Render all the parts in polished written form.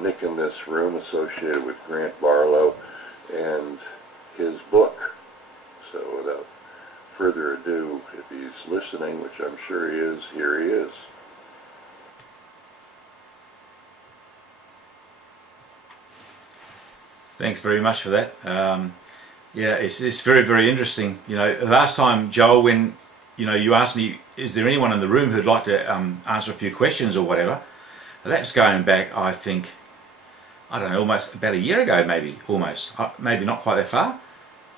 Nick in this room associated with Grant Barlow and his book. So without further ado, if he's listening, which I'm sure he is, here he is. Thanks very much for that. Yeah, it's very, very interesting. You know, last time, Joel, when you asked me, is there anyone in the room who'd like to answer a few questions or whatever? That's going back, I think, I don't know, almost about a year ago, maybe, almost. Maybe not quite that far.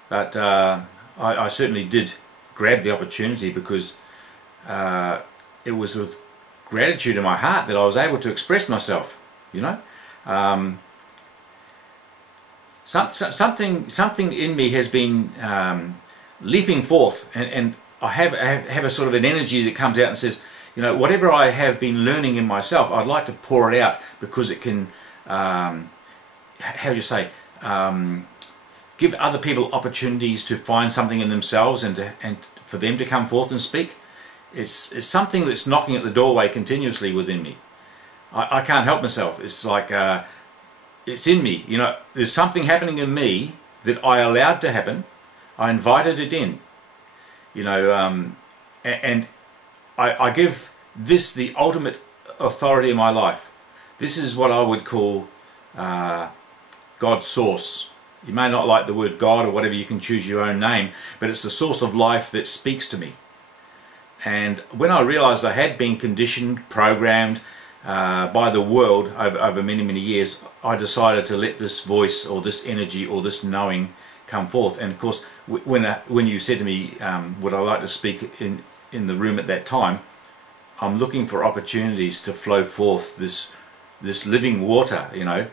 But I certainly did grab the opportunity because it was with gratitude in my heart that I was able to express myself, you know. Something in me has been leaping forth, and I have a sort of an energy that comes out and says, you know, whatever I have been learning in myself, I'd like to pour it out because it can, how do you say, give other people opportunities to find something in themselves and for them to come forth and speak. It's something that's knocking at the doorway continuously within me. I can't help myself. It's like it's in me. You know, there's something happening in me that I allowed to happen. I invited it in. You know, and I give this the ultimate authority in my life. This is what I would call God's source. You may not like the word God or whatever, you can choose your own name, but it's the source of life that speaks to me. And when I realized I had been conditioned, programmed by the world over many, many years, I decided to let this voice or this energy or this knowing come forth. And of course, when you said to me, would I like to speak in the room at that time, I'm looking for opportunities to flow forth this living water, you know,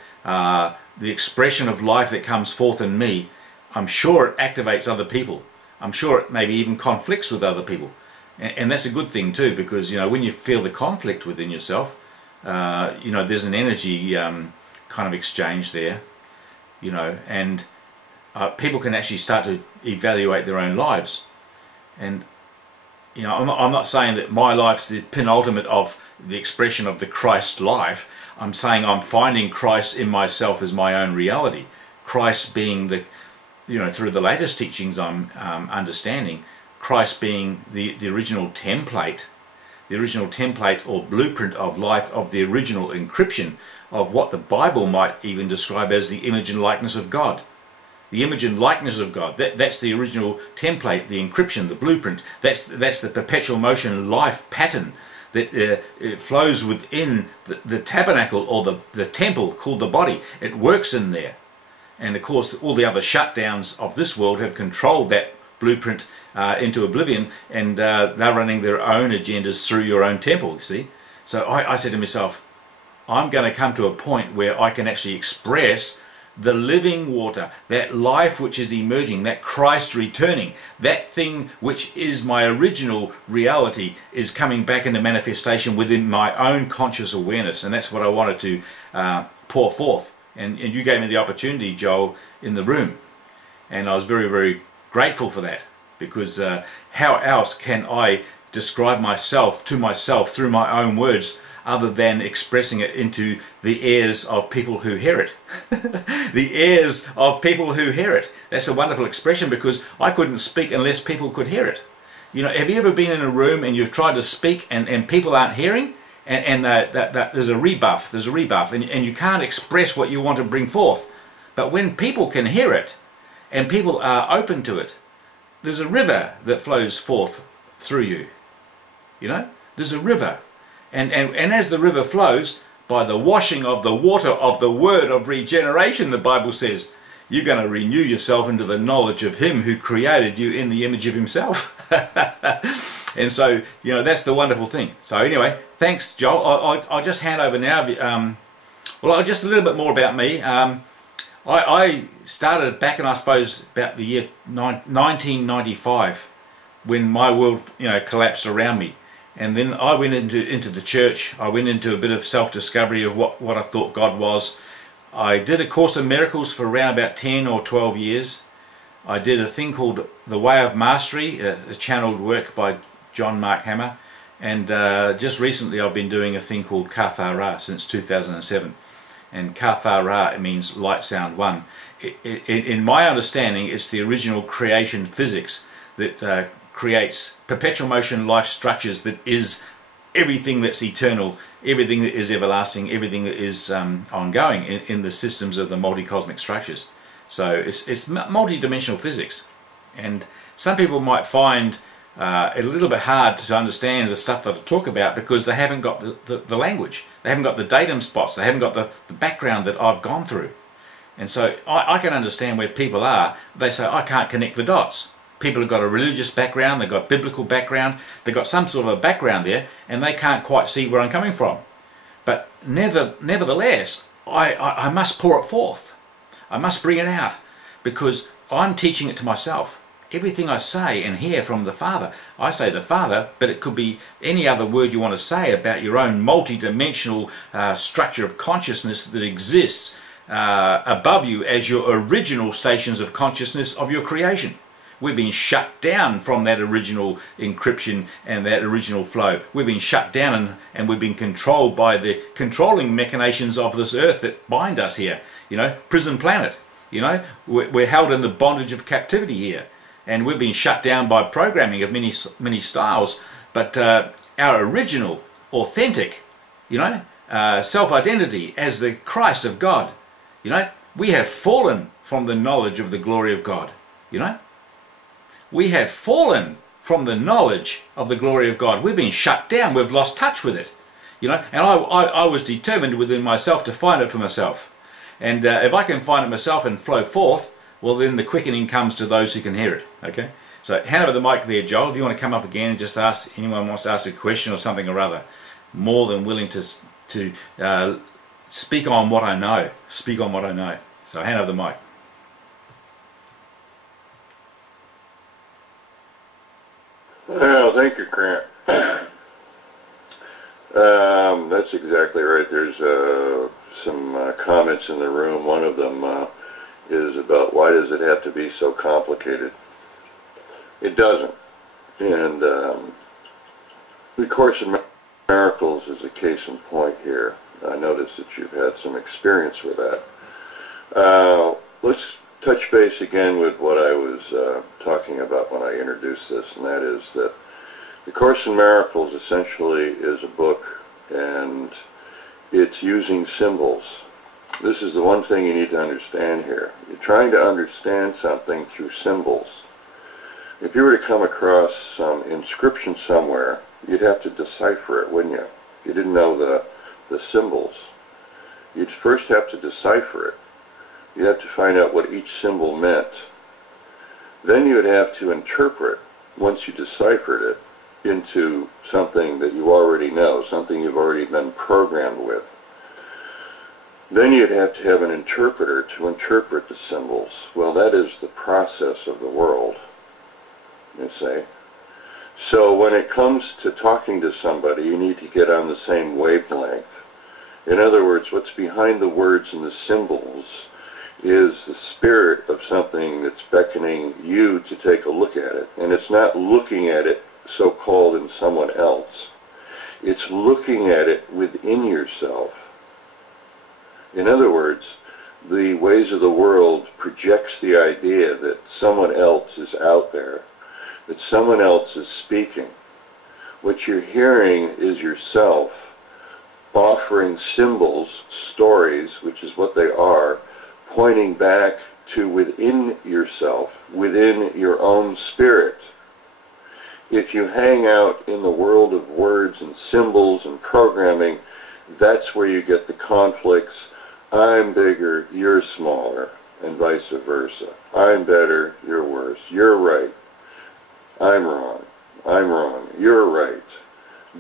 the expression of life that comes forth in me. I'm sure it activates other people. I'm sure it maybe even conflicts with other people. And that's a good thing too, because, you know, when you feel the conflict within yourself, you know, there's an energy kind of exchange there, you know, and people can actually start to evaluate their own lives. And, you know, I'm not saying that my life's the penultimate of the expression of the Christ life. I'm saying I'm finding Christ in myself as my own reality. Christ being the, you know, through the latest teachings I'm understanding, Christ being the original template or blueprint of life, of the original encryption of what the Bible might even describe as the image and likeness of God. The image and likeness of God, that's the original template, the encryption, the blueprint. That's the perpetual motion life pattern that it flows within the tabernacle or the temple called the body. It works in there. And of course all the other shutdowns of this world have controlled that blueprint into oblivion, and they're running their own agendas through your own temple, you see. So I said to myself, I'm going to come to a point where I can actually express the living water, that life which is emerging, that Christ returning, that thing which is my original reality is coming back into manifestation within my own conscious awareness. And that's what I wanted to pour forth. And you gave me the opportunity, Joel, in the room. And I was very, very grateful for that, because how else can I describe myself to myself through my own words other than expressing it into the ears of people who hear it. The ears of people who hear it. That's a wonderful expression, because I couldn't speak unless people could hear it. You know, have you ever been in a room and you've tried to speak and people aren't hearing? And there's a rebuff, and you can't express what you want to bring forth. But when people can hear it and people are open to it, there's a river that flows forth through you. You know, there's a river. And as the river flows, by the washing of the water of the word of regeneration, the Bible says, you're going to renew yourself into the knowledge of Him who created you in the image of Himself. And so, you know, that's the wonderful thing. So anyway, thanks, Joel. I'll just hand over now. Well, just a little bit more about me. I started back in, I suppose, about the year 1995, when my world, you know, collapsed around me. And then I went into the church. I went into a bit of self-discovery of what I thought God was. I did a Course in Miracles for around about 10 or 12 years. I did a thing called The Way of Mastery, a channeled work by John Mark Hammer. And just recently I've been doing a thing called Kathara since 2007. and Kathara, it means light, sound, one. In my understanding, it's the original creation physics that creates perpetual motion life structures, that is everything that's eternal, everything that is everlasting, everything that is ongoing in the systems of the multi-cosmic structures. So it's multi-dimensional physics, and some people might find it a little bit hard to understand the stuff that I talk about because they haven't got the language, they haven't got the datum spots, they haven't got the background that I've gone through. And so I can understand where people are. They say, I can't connect the dots. People have got a religious background, they've got biblical background, they've got some sort of a background there, and they can't quite see where I'm coming from. But nevertheless, I must pour it forth. I must bring it out, because I'm teaching it to myself. Everything I say and hear from the Father, I say the Father, but it could be any other word you want to say about your own multi-dimensional structure of consciousness that exists above you as your original stations of consciousness of your creation. We've been shut down from that original encryption and that original flow. We've been shut down and we've been controlled by the controlling machinations of this earth that bind us here. You know, prison planet. You know, we're held in the bondage of captivity here. And we've been shut down by programming of many styles. But our original, authentic, you know, self-identity as the Christ of God, you know, we have fallen from the knowledge of the glory of God, you know. We have fallen from the knowledge of the glory of God. We've been shut down. We've lost touch with it. You know, and I was determined within myself to find it for myself. And if I can find it myself and flow forth, well, then the quickening comes to those who can hear it. Okay? So hand over the mic there, Joel. Do you want to come up again and just ask, anyone wants to ask a question or something or other? More than willing to speak on what I know. Speak on what I know. So hand over the mic. Well, thank you, Grant. That's exactly right. There's some comments in the room. One of them is about why does it have to be so complicated? It doesn't. And the Course in Miracles is a case in point here. I notice that you've had some experience with that. Let's touch base again with what I was talking about when I introduced this, and that is that the Course in Miracles essentially is a book, and it's using symbols. This is the one thing you need to understand here. You're trying to understand something through symbols. If you were to come across some inscription somewhere, you'd have to decipher it, wouldn't you? If you didn't know the symbols. You'd first have to decipher it. You have to find out what each symbol meant. Then you would have to interpret, once you deciphered it, into something that you already know, something you've already been programmed with. Then you'd have to have an interpreter to interpret the symbols. Well, that is the process of the world, you see. So when it comes to talking to somebody, you need to get on the same wavelength. In other words, what's behind the words and the symbols is the spirit of something that's beckoning you to take a look at it. And it's not looking at it so-called in someone else. It's looking at it within yourself. In other words, the ways of the world projects the idea that someone else is out there, that someone else is speaking. What you're hearing is yourself offering symbols, stories, which is what they are, pointing back to within yourself, within your own spirit. If you hang out in the world of words and symbols and programming, that's where you get the conflicts. I'm bigger, you're smaller, and vice versa. I'm better, you're worse. You're right. I'm wrong. I'm wrong. You're right.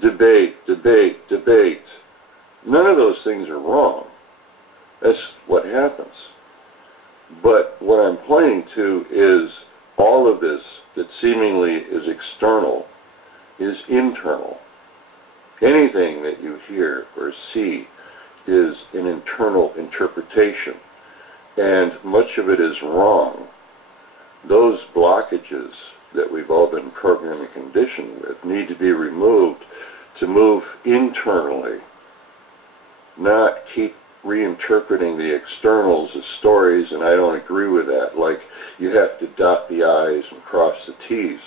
Debate, debate, debate. None of those things are wrong. That's what happens. But what I'm pointing to is all of this that seemingly is external is internal. Anything that you hear or see is an internal interpretation, and much of it is wrong. Those blockages that we've all been programmed and conditioned with need to be removed to move internally, not keep reinterpreting the externals as stories, and I don't agree with that. Like, you have to dot the I's and cross the T's.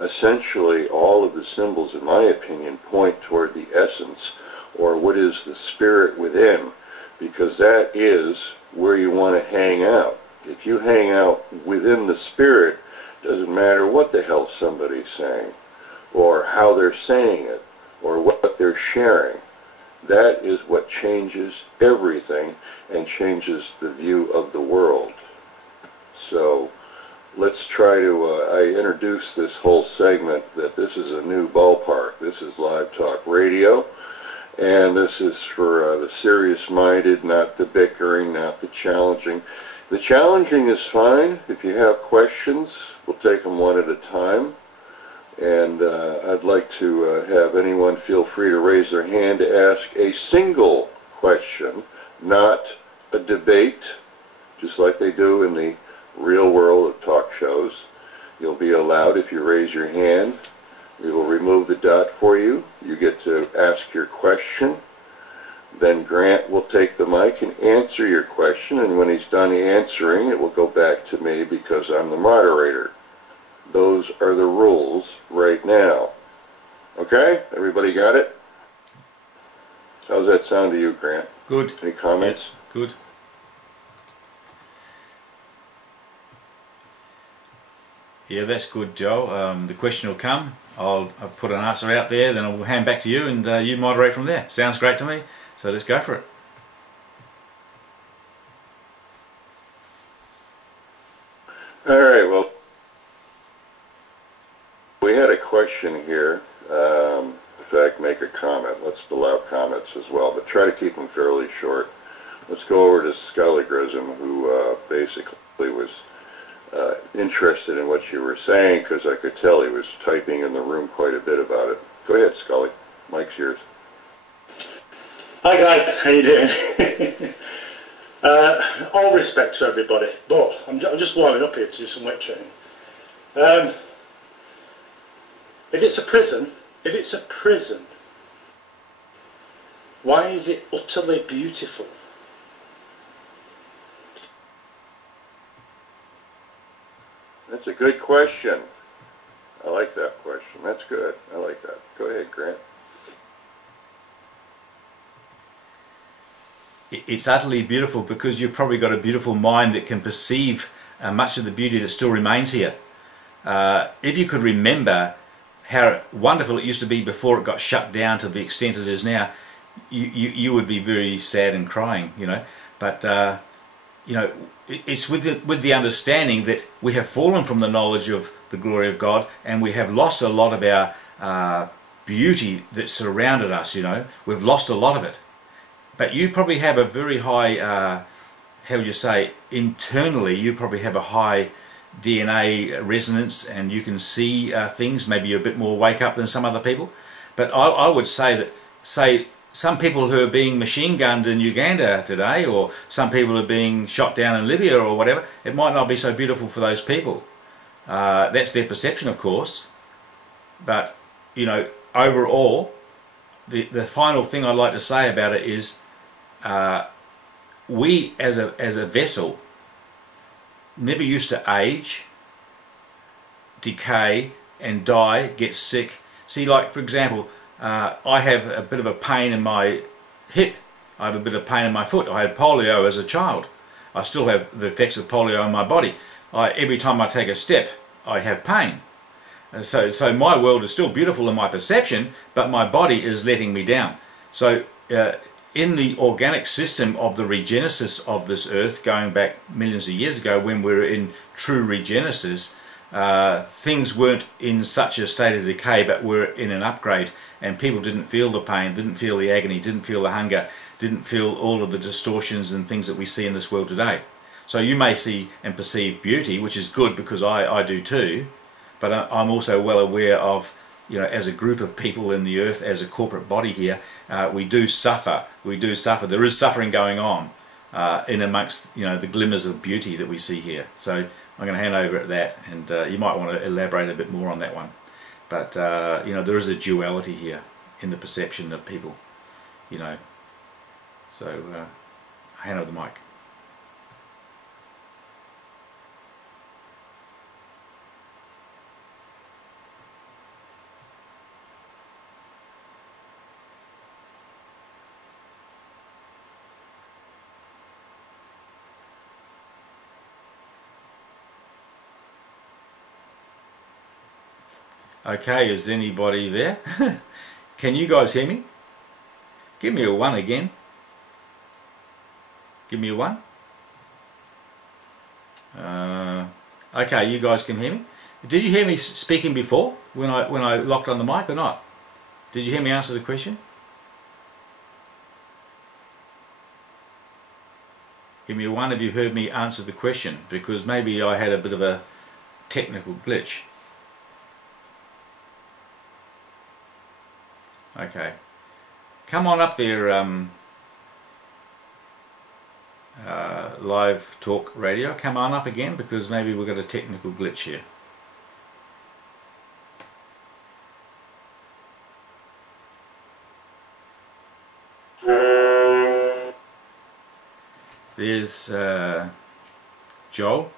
Essentially, all of the symbols, in my opinion, point toward the essence, or what is the spirit within, because that is where you want to hang out. If you hang out within the spirit, it doesn't matter what the hell somebody's saying, or how they're saying it, or what they're sharing. That is what changes everything and changes the view of the world. So let's try to, I introduced this whole segment that this is a new ballpark. This is Live Talk Radio, and this is for the serious-minded, not the bickering, not the challenging. The challenging is fine. If you have questions, we'll take them one at a time. And I'd like to have anyone feel free to raise their hand to ask a single question, not a debate, just like they do in the real world of talk shows. You'll be allowed, if you raise your hand, we will remove the dot for you. You get to ask your question. Then Grant will take the mic and answer your question, and when he's done answering, it will go back to me because I'm the moderator. Those are the rules right now. Okay? Everybody got it? How's that sound to you, Grant? Good. Any comments? Yeah, good. Yeah, that's good, Joel. The question will come. I'll put an answer out there, then I'll hand back to you, and you moderate from there. Sounds great to me. So let's go for it. All right, well, we had a question here. In fact, make a comment. Let's allow comments as well, but try to keep them fairly short. Let's go over to Scully Grissom, who basically was interested in what you were saying, because I could tell he was typing in the room quite a bit about it. Go ahead, Scully. Mike's yours. Hi guys, how you doing? All respect to everybody, but I'm just warming up here to do some weight training. If it's a prison, why is it utterly beautiful? That's a good question. I like that question. That's good. I like that. Go ahead, Grant. It's utterly beautiful because you've probably got a beautiful mind that can perceive much of the beauty that still remains here. If you could remember how wonderful it used to be before it got shut down to the extent it is now, you would be very sad and crying, you know. But you know, it's with the understanding that we have fallen from the knowledge of the glory of God, and we have lost a lot of our beauty that surrounded us. You know, we've lost a lot of it. But you probably have a very high, how would you say, internally you probably have a high DNA resonance, and you can see things. Maybe you're a bit more wake up than some other people. But I would say that, say, some people who are being machine gunned in Uganda today, or some people are being shot down in Libya or whatever, it might not be so beautiful for those people. That's their perception, of course. But, you know, overall, the final thing I'd like to say about it is, we as a vessel never used to age, decay and die, get sick. See, like for example, I have a bit of a pain in my hip, I have a bit of pain in my foot. I had polio as a child. I still have the effects of polio on my body. Every time I take a step I have pain. So my world is still beautiful in my perception, but my body is letting me down. So in the organic system of the regenesis of this earth, going back millions of years ago when we were in true regenesis, things weren't in such a state of decay, but were in an upgrade, and people didn't feel the pain, didn't feel the agony, didn't feel the hunger, didn't feel all of the distortions and things that we see in this world today. So you may see and perceive beauty, which is good, because I do too, but I'm also well aware of, you know, as a group of people in the earth, as a corporate body here, we do suffer. We do suffer. There is suffering going on in amongst, you know, the glimmers of beauty that we see here. So I'm going to hand over at that, and you might want to elaborate a bit more on that one. But you know, there is a duality here in the perception of people, you know. So hand over the mic. Okay, is anybody there? Can you guys hear me? Give me a 1 again. Give me a 1. Okay, you guys can hear me. Did you hear me speaking before when I locked on the mic or not? Did you hear me answer the question? Give me a 1 if you heard me answer the question, because maybe I had a bit of a technical glitch. Okay, come on up there, Live Talk Radio. Come on up again, because maybe we've got a technical glitch here. There's Joel.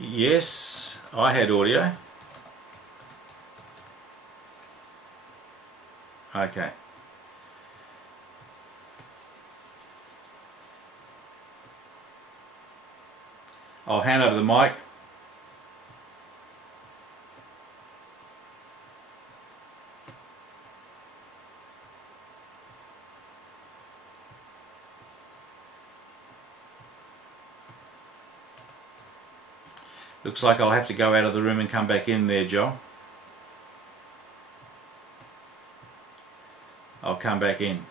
Yes, I had audio. Okay. I'll hand over the mic. Looks like I'll have to go out of the room and come back in there, Joel. I'll come back in.